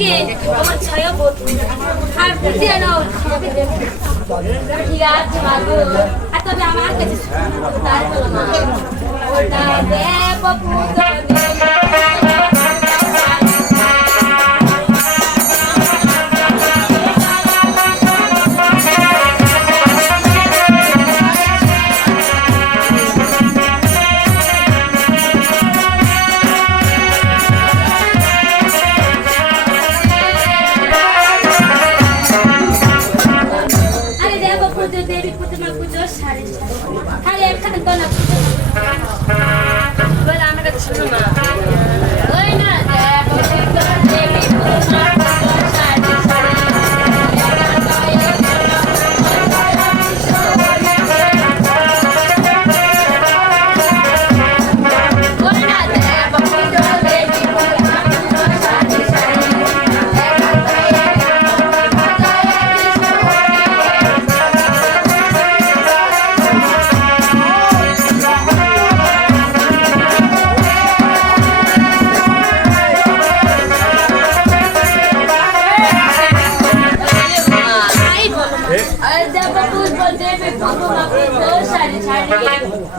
আগে আমার ছায়া বোধ আর দিয়ে নাও ঠিক আছে বাবু আর তবে আমার কাছে তার বলো না ওটা দে বাবু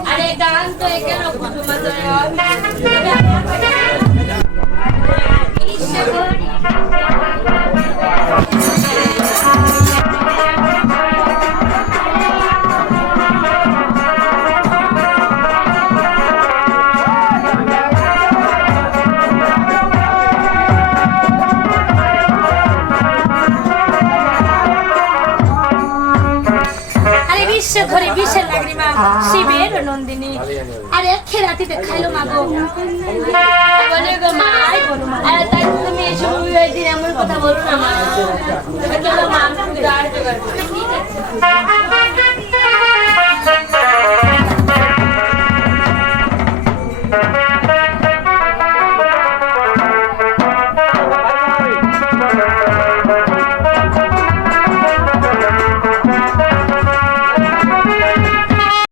अरे गान तो एक ঘরে বিশের লাগরি মা শিবের নন্দিনী আরে খেরাতিতে খাইলো মা গো বলে গো মা আই বলো মা আরে তাই তুমি এসে ওই দিন এমন কথা বলো না মা চলো মা আমি দাঁড় জোগাড় করি ঠিক আছে